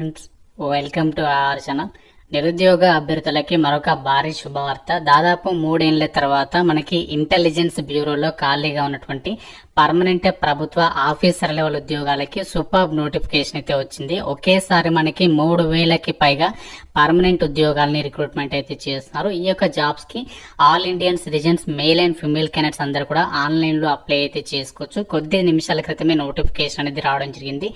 Friends, welcome to our channel. నిరుద్యోగ అభ్యర్థులకి మరొక భారీ శుభవార్త. దాదాపు 3 ఏళ్ల తర్వాత మనకి ఇంటెలిజెన్స్ బ్యూరోలో ఖాళీగా ఉన్నటువంటి పర్మనెంట్ ప్రభుత్వ ఆఫీసర్ లెవెల్ ఉద్యోగాలకి సూపర్ నోటిఫికేషన్ అయితే వచ్చింది. ఒకేసారి మనకి 3,000కి పైగా పర్మనెంట్ ఉద్యోగాలని రిక్రూట్మెంట్ అయితే చేస్తున్నారు. ఈ యొక్క జాబ్స్ కి all Indian citizens male and female candidates అందరూ కూడా ఆన్లైన్ లో అప్లై అయితే చేసుకోవచ్చు. కొద్ది నిమిషాల క్రితమే నోటిఫికేషన్ అనేది రావడం జరిగింది.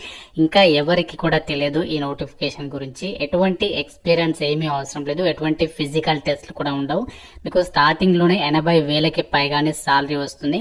ఇంకా ఎవరికి కూడా తెలియదు ఈ నోటిఫికేషన్ గురించి. ఎటువంటి ఎక్స్పీరియన్స్ ఏమీ అవసరం లేదు, ఎటువంటి ఫిజికల్ టెస్ట్లు కూడా ఉండవు. మీకు స్టార్టింగ్ లోనే 80,000కి పైగానే సాలరీ వస్తుంది.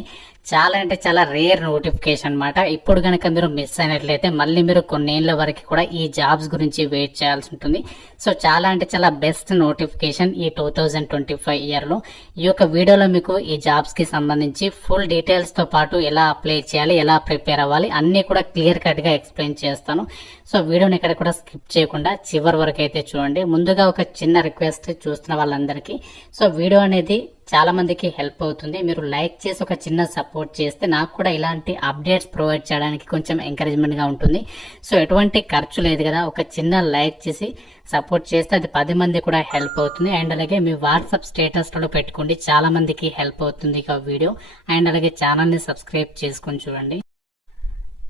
చాలా అంటే చాలా రేర్ నోటిఫికేషన్ అన్నమాట. ఇప్పుడు కనుక మీరు మిస్ అయినట్లయితే మళ్ళీ మీరు కొన్నేళ్ల వరకు కూడా ఈ జాబ్స్ గురించి వెయిట్ చేయాల్సి ఉంటుంది. సో చాలా అంటే చాలా బెస్ట్ నోటిఫికేషన్ ఈ 2025 ఇయర్ లో. ఈ యొక్క వీడియోలో మీకు ఈ జాబ్స్ కి సంబంధించి ఫుల్ డీటెయిల్స్ తో పాటు ఎలా అప్లై చేయాలి, ఎలా ప్రిపేర్ అవ్వాలి అన్ని కూడా క్లియర్ కట్ గా ఎక్స్ప్లెయిన్ చేస్తాను. సో వీడియోని ఎక్కడ కూడా స్కిప్ చేయకుండా చివరి వరకు అయితే చూడండి. ముందుగా ఒక చిన్న రిక్వెస్ట్ చూస్తున్న వాళ్ళందరికీ, సో వీడియో అనేది చాలా మందికి హెల్ప్ అవుతుంది. మీరు లైక్ చేసి ఒక చిన్న సపోర్ట్ చేస్తే నాకు కూడా ఇలాంటి అప్డేట్స్ ప్రొవైడ్ చేయడానికి కొంచెం ఎంకరేజ్మెంట్ గా ఉంటుంది. సో ఎటువంటి ఖర్చు లేదు కదా, ఒక చిన్న లైక్ చేసి సపోర్ట్ చేస్తే అది 10 మంది కూడా హెల్ప్ అవుతుంది. అండ్ అలాగే మీ వాట్సాప్ స్టేటస్ లో పెట్టుకోండి, చాలా మందికి హెల్ప్ అవుతుంది ఈ వీడియో. అండ్ అలాగే ఛానల్ ని సబ్స్క్రైబ్ చేసుకొని చూడండి.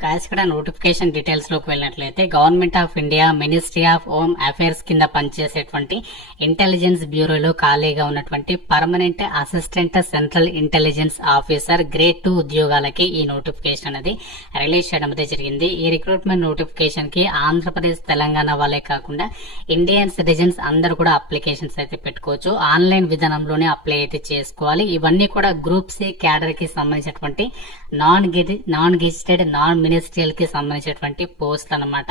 గాయస్, ఇక్కడ నోటిఫికేషన్ డీటెయిల్స్ లోకి వెళ్ళినట్లయితే government of India ministry of home affairs కింద పనిచేసేటువంటి ఇంటెలిజెన్స్ బ్యూరోలో ఖాళీగా ఉన్నటువంటి permanent assistant central intelligence officer grade 2 ఉద్యోగాలకి ఈ నోటిఫికేషన్ అనేది రిలీజ్ చేయడం అయితే జరిగింది. ఈ రిక్రూట్మెంట్ నోటిఫికేషన్ కి ఆంధ్రప్రదేశ్, తెలంగాణ వాళ్ళే కాకుండా ఇండియన్ సిటిజన్స్ అందరూ కూడా అప్లికేషన్స్ అయితే పెట్టుకోవచ్చు. ఆన్లైన్ విధానంలోనే అప్లై అయితే చేసుకోవాలి. ఇవన్నీ కూడా గ్రూప్ సి క్యాడర్ కి సంబంధించినటువంటి నాన్ గెజిటెడ్ నాన్ మినిస్ట్రియల్ కి సంబంధించినటువంటి పోస్టులు అన్నమాట.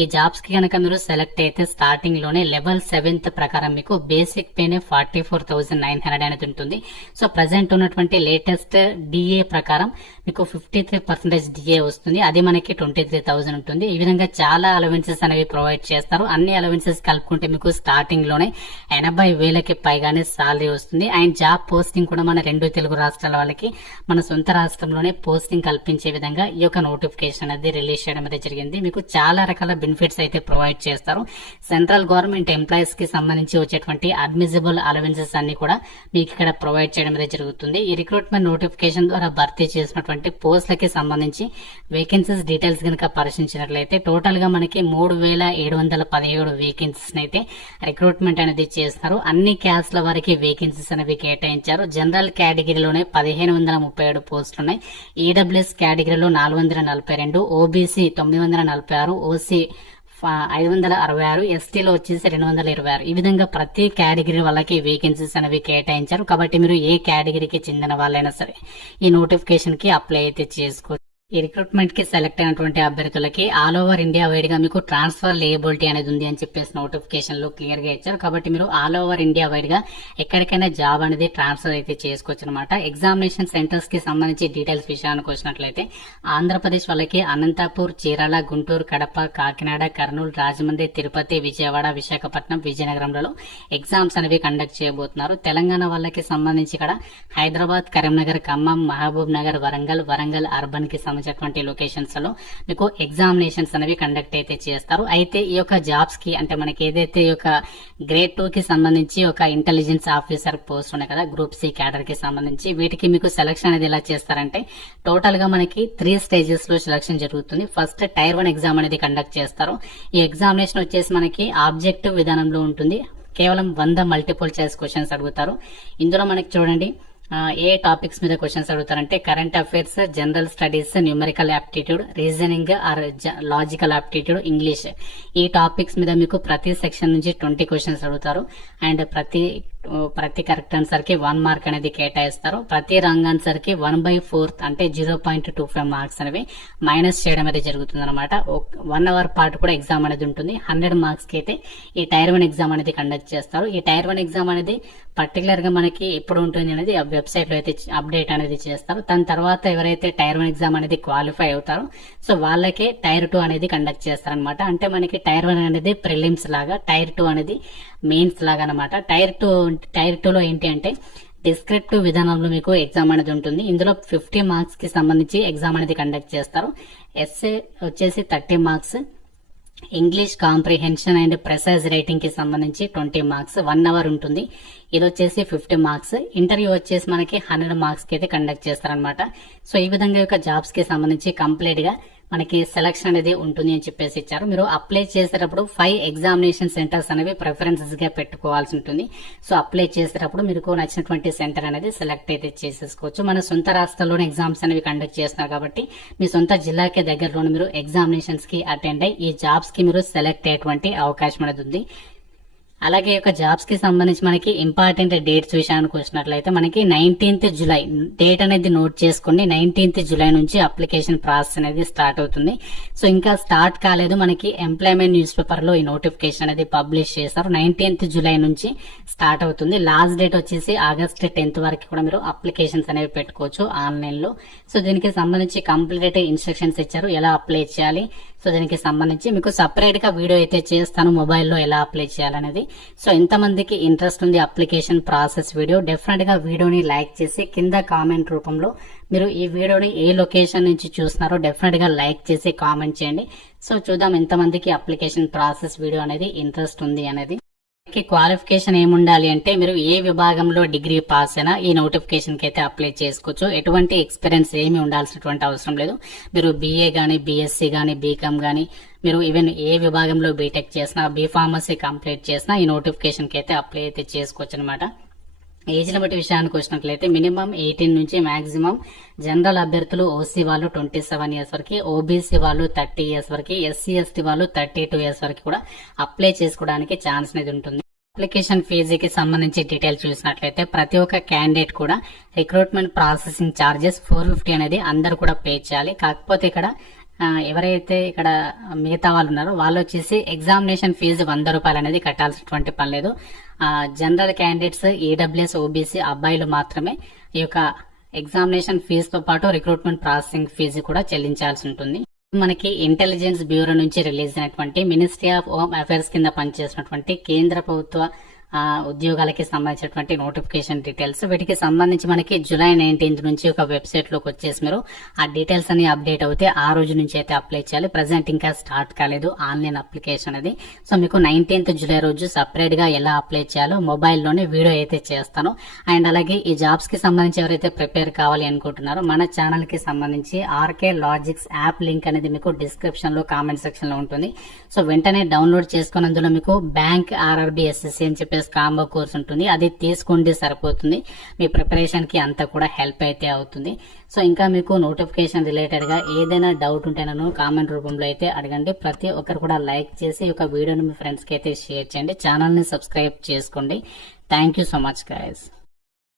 ఈ జాబ్స్ కి కనుక మీరు సెలెక్ట్ అయితే స్టార్టింగ్ లోనే లెవెల్ 7th ప్రకారం మీకు బేసిక్ పేనే 44,900 అనేది ఉంటుంది. సో ప్రజెంట్ ఉన్నటువంటి లేటెస్ట్ డిఏ ప్రకారం మీకు 53% డిఏ వస్తుంది. అది మనకి 23,000 ఉంటుంది. ఈ విధంగా చాలా అలవెన్సెస్ అనేవి ప్రొవైడ్ చేస్తారు. అన్ని అలవెన్సెస్ కలుపుకుంటే మీకు స్టార్టింగ్ లోనే 80,000కి పైగానే సాలరీ వస్తుంది. అండ్ జాబ్ పోస్టింగ్ కూడా మన 2 తెలుగు రాష్ట్రాల వాళ్ళకి మన సొంత రాష్ట్రంలోనే పోస్టింగ్ కల్పించే విధంగా ఈ యొక్క నోటిఫికేషన్ అనేది రిలీజ్ చేయడం అయితే జరిగింది. మీకు చాలా రకాల బెనిఫిట్స్ అయితే ప్రొవైడ్ చేస్తారు. సెంట్రల్ గవర్నమెంట్ ఎంప్లాయీస్ కి సంబంధించి వచ్చేటువంటి అడ్మిసిబుల్ అలవెన్సెస్ అన్ని కూడా మీకు ఇక్కడ ప్రొవైడ్ చేయడం అయితే జరుగుతుంది. ఈ రిక్రూట్మెంట్ నోటిఫికేషన్ ద్వారా భర్తీ చేసినటువంటి పోస్టులకి సంబంధించి వేకెన్సీస్ డీటెయిల్స్ కనుక పరిశీలించినట్లయితే టోటల్ గా మనకి 3,717 వేకెన్సీస్ అయితే రిక్రూట్మెంట్ అనేది చేస్తారు. అన్ని క్యాస్ట్ల వారికి వేకెన్సీస్ అనేవి కేటాయించారు. జనరల్ కేటగిరీలోనే 1,537 పోస్టులు ఉన్నాయి. ఈడబ్ల్యూఎస్ కేటగిరీలో 442, ఓబీసీ 946, ఓసీ 566, ఎస్టీలో వచ్చేసి 226. ఈ విధంగా ప్రతి కేటగిరీ వాళ్ళకి వేకెన్సీస్ అనేవి కేటాయించారు. కాబట్టి మీరు ఏ కేటగిరీకి చెందిన వాళ్ళైనా సరే ఈ నోటిఫికేషన్ కి అప్లై అయితే చేసుకోవచ్చు. ఈ రిక్రూట్మెంట్ కి సెలెక్ట్ అయినటువంటి అభ్యర్థులకి ఆల్ ఓవర్ ఇండియా వైడ్ గా మీకు ట్రాన్స్ఫర్ లేబిలిటీ అనేది ఉంది అని చెప్పేసి నోటిఫికేషన్ లో క్లియర్ గా ఇచ్చారు. కాబట్టి మీరు ఆల్ ఓవర్ ఇండియా వైడ్ గా ఎక్కడికైనా జాబ్ అనేది ట్రాన్స్ఫర్ అయితే చేసుకోవచ్చు అనమాట. ఎగ్జామినేషన్ సెంటర్స్ కి సంబంధించి డీటెయిల్స్ విషయానికి వచ్చినట్లయితే ఆంధ్రప్రదేశ్ వాళ్ళకి అనంతపూర్, చీరాల, గుంటూరు, కడప, కాకినాడ, కర్నూలు, రాజమండ్రి, తిరుపతి, విజయవాడ, విశాఖపట్నం, విజయనగరంలో ఎగ్జామ్స్ అనేవి కండక్ట్ చేయబోతున్నారు. తెలంగాణ వాళ్ళకి సంబంధించి ఇక్కడ హైదరాబాద్, కరీంనగర్, ఖమ్మం, మహబూబ్ నగర్, వరంగల్ అర్బన్ కి సంబంధించినటువంటి లొకేషన్స్ లో మీకు ఎగ్జామినేషన్స్ అనేవి కండక్ట్ అయితే చేస్తారు. అయితే ఈ యొక్క జాబ్స్ కి అంటే మనకి ఏదైతే ఈ యొక్క గ్రేడ్ 2 కి సంబంధించి ఒక ఇంటెలిజెన్స్ ఆఫీసర్ పోస్ట్ ఉన్నాయి కదా, గ్రూప్ సి క్యాడర్ కి సంబంధించి వీటికి మీకు సెలక్షన్ అనేది ఎలా చేస్తారంటే టోటల్ గా మనకి 3 స్టేజెస్ లో సెలక్షన్ జరుగుతుంది. ఫస్ట్ టైర్ 1 ఎగ్జామ్ అనేది కండక్ట్ చేస్తారు. ఈ ఎగ్జామినేషన్ వచ్చేసి మనకి ఆబ్జెక్టివ్ విధానంలో ఉంటుంది. కేవలం 100 మల్టిపుల్ చాయిస్ క్వశ్చన్స్ అడుగుతారు. ఇందులో మనకి చూడండి ఏ టాపిక్స్ మీద క్వశ్చన్స్ అడుగుతారంటే current affairs, general studies, numerical aptitude, reasoning or logical aptitude, English. ఈ టాపిక్స్ మీద మీకు ప్రతి సెక్షన్ నుంచి 20 క్వశ్చన్స్ అడుగుతారు. అండ్ ప్రతి కరెక్ట్ ఆన్సర్ కి 1 మార్క్ అనేది కేటాయిస్తారు. ప్రతి రాంగ్ ఆన్సర్ కి 1/4 అంటే 0.25 మార్క్స్ అనేవి మైనస్ చేయడం అనేది జరుగుతుంది అనమాట. 1 అవర్ పాటు కూడా ఎగ్జామ్ అనేది ఉంటుంది. 100 మార్క్స్ కి అయితే ఈ టైర్ 1 ఎగ్జామ్ అనేది కండక్ట్ చేస్తారు. ఈ టైర్ 1 ఎగ్జామ్ అనేది పర్టికులర్ గా మనకి ఎప్పుడు ఉంటుంది అనేది వెబ్సైట్ లో అయితే అప్డేట్ అనేది చేస్తారు. దాని తర్వాత ఎవరైతే టైర్ 1 ఎగ్జామ్ అనేది క్వాలిఫై అవుతారో సో వాళ్ళకే టైర్ 2 అనేది కండక్ట్ చేస్తారనమాట. అంటే మనకి టైర్ 1 అనేది ప్రిలిమ్స్ లాగా, టైర్ 2 అనేది మెయిన్స్ లాగా అనమాట. టైర్ 2 లో ఏంటి అంటే డిస్క్రిప్టివ్ విధానంలో మీకు ఎగ్జామ్ అనేది ఉంటుంది. ఇందులో 50 మార్క్స్ కి సంబంధించి ఎగ్జామ్ అనేది కండక్ట్ చేస్తారు. ఎస్ఏ వచ్చేసి 30 marks, English comprehension and ప్రెసైజ్ writing కి సంబంధించి 20 మార్క్స్ 1 అవర్ ఉంటుంది. ఇది వచ్చేసి 50 మార్క్స్. ఇంటర్వ్యూ వచ్చేసి మనకి 100 మార్క్స్ కి అయితే కండక్ట్ చేస్తారనమాట. సో ఈ విధంగా యొక్క జాబ్స్ కి సంబంధించి కంప్లీట్ గా మనకి సెలక్షన్ అనేది ఉంటుంది అని చెప్పేసి ఇచ్చారు. మీరు అప్లై చేసేటప్పుడు 5 ఎగ్జామినేషన్ సెంటర్స్ అనేవి ప్రిఫరెన్సెస్ గా పెట్టుకోవాల్సి ఉంటుంది. సో అప్లై చేసేటప్పుడు మీకు నచ్చినటువంటి సెంటర్ అనేది సెలెక్ట్ అయితే చేసేసుకోవచ్చు. మన సొంత రాష్ట్రాల్లోనే ఎగ్జామ్స్ అనేవి కండక్ట్ చేస్తున్నారు కాబట్టి మీ సొంత జిల్లాకి దగ్గరలోనే మీరు ఎగ్జామినేషన్స్ కి అటెండ్ అయ్యి ఈ జాబ్స్ కి మీరు సెలెక్ట్ అయ్యేటువంటి అవకాశం అనేది ఉంది. అలాగే యొక్క జాబ్స్ కి సంబంధించి మనకి ఇంపార్టెంట్ డేట్స్ విషయానికి వచ్చినట్లయితే మనకి 19th జూలై డేట్ అనేది నోట్ చేసుకోండి. 19th జూలై నుంచి అప్లికేషన్ ప్రాసెస్ అనేది స్టార్ట్ అవుతుంది. సో ఇంకా స్టార్ట్ కాలేదు, మనకి ఎంప్లాయ్మెంట్ న్యూస్ పేపర్ లో ఈ నోటిఫికేషన్ అనేది పబ్లిష్ చేస్తారు. 19th జూలై నుంచి స్టార్ట్ అవుతుంది. లాస్ట్ డేట్ వచ్చేసి ఆగస్ట్ 10th వరకు కూడా మీరు అప్లికేషన్స్ అనేవి పెట్టుకోవచ్చు ఆన్లైన్ లో. సో దీనికి సంబంధించి కంప్లీట్ ఇన్స్ట్రక్షన్స్ ఇచ్చారు ఎలా అప్లై చేయాలి. సో దీనికి సంబంధించి మీకు సపరేట్ గా వీడియో అయితే చేస్తాను మొబైల్లో ఎలా అప్లై చేయాలనేది. సో ఎంతమందికి ఇంట్రెస్ట్ ఉంది అప్లికేషన్ ప్రాసెస్ వీడియో, డెఫినెట్ గా వీడియోని లైక్ చేసి కింద కామెంట్ రూపంలో మీరు ఈ వీడియోని ఏ లొకేషన్ నుంచి చూస్తున్నారో డెఫినెట్ గా లైక్ చేసి కామెంట్ చేయండి. సో చూద్దాం ఎంతమందికి అప్లికేషన్ ప్రాసెస్ వీడియో అనేది ఇంట్రెస్ట్ ఉంది అనేది. క్వాలిఫికేషన్ ఏముండాలి అంటే మీరు ఏ విభాగంలో డిగ్రీ పాస్ అయినా ఈ నోటిఫికేషన్ కి అయితే అప్లై చేసుకోవచ్చు. ఎటువంటి ఎక్స్పీరియన్స్ ఏమి ఉండాల్సినటువంటి అవసరం లేదు. మీరు బీఏ గానీ, బీఎస్సీ గానీ, బీకామ్ గానీ, మీరు ఈవెన్ ఏ విభాగంలో బీటెక్ చేసినా, బీ ఫార్మసీ కంప్లీట్ చేసినా ఈ నోటిఫికేషన్ కి అయితే అప్లై అయితే చేసుకోవచ్చు అనమాట. ఏజ్ లిమిట్ విషయానికి వచ్చినట్లయితే మినిమం 18 నుంచి మాక్సిమం జనరల్ అభ్యర్థులు ఓసీ వాళ్ళు 27 ఇయర్స్ వరకు, ఓబీసీ వాళ్ళు 30 ఇయర్స్ వరకు, ఎస్సీ ఎస్టీ వాళ్ళు 32 ఇయర్స్ వరకు కూడా అప్లై చేసుకోవడానికి ఛాన్స్ అనేది ఉంటుంది. అప్లికేషన్ ఫీజుకి సంబంధించి డీటెయిల్స్ చూసినట్లయితే ప్రతి ఒక్క క్యాండిడేట్ కూడా రిక్రూట్మెంట్ ప్రాసెసింగ్ ఛార్జెస్ 450 అనేది అందరు కూడా పే చేయాలి. కాకపోతే ఇక్కడ ఎవరైతే ఇక్కడ మిగతా వాళ్ళు ఉన్నారో వాళ్ళు వచ్చేసి ఎగ్జామినేషన్ ఫీజు 100 రూపాయలు అనేది కట్టాల్సినటువంటి పని లేదు. జనరల్ క్యాండిడేట్స్, ఈడబ్ల్యూఎస్, ఓబీసీ అబ్బాయిలు మాత్రమే ఈ యొక్క ఎగ్జామినేషన్ ఫీజుతో పాటు రిక్రూట్మెంట్ ప్రాసెసింగ్ ఫీజు కూడా చెల్లించాల్సి ఉంటుంది. మనకి ఇంటెలిజెన్స్ బ్యూరో నుంచి రిలీజ్ అయినటువంటి మినిస్ట్రీ ఆఫ్ హోమ్ అఫైర్స్ కింద పనిచేసినటువంటి కేంద్ర ప్రభుత్వ ఉద్యోగాలకి సంబంధించినటువంటి నోటిఫికేషన్ డీటెయిల్స్. వీటికి సంబంధించి మనకి జూలై 19th నుంచి ఒక వెబ్సైట్ లోకి వచ్చేసి మీరు ఆ డీటెయిల్స్ అని అప్డేట్ అవుతే ఆ రోజు నుంచి అయితే అప్లై చేయాలి. ప్రెసెంట్ ఇంకా స్టార్ట్ కాలేదు ఆన్లైన్ అప్లికేషన్ అది. సో మీకు 19th జూలై రోజు సపరేట్ గా ఎలా అప్లై చేయాలో మొబైల్లోనే వీడియో అయితే చేస్తాను. అండ్ అలాగే ఈ జాబ్స్ కి సంబంధించి ఎవరైతే ప్రిపేర్ కావాలి అనుకుంటున్నారో మన ఛానల్ కి సంబంధించి ఆర్కే లాజిక్స్ యాప్ లింక్ అనేది మీకు డిస్క్రిప్షన్ లో కామెంట్ సెక్షన్ లో ఉంటుంది. సో వెంటనే డౌన్లోడ్ చేసుకుని అందులో మీకు బ్యాంక్, ఆర్ఆర్బి, ఎస్ఎస్సి అని చెప్పేసి కాంబో కోర్స్ ఉంటుంది. అది తీసుకోండి సరిపోతుంది. మీ ప్రిపరేషన్ కి అంతా కూడా హెల్ప్ అయితే అవుతుంది. సో ఇంకా మీకు నోటిఫికేషన్ రిలేటెడ్ గా ఏదైనా డౌట్ ఉంటే నన్ను కామెంట్ రూపంలో అయితే అడగండి. ప్రతి ఒక్కరు కూడా లైక్ చేసి ఒక వీడియోని మీ ఫ్రెండ్స్ కి అయితే షేర్ చేయండి. ఛానల్ ని సబ్స్క్రైబ్ చేసుకోండి. Thank you so much guys.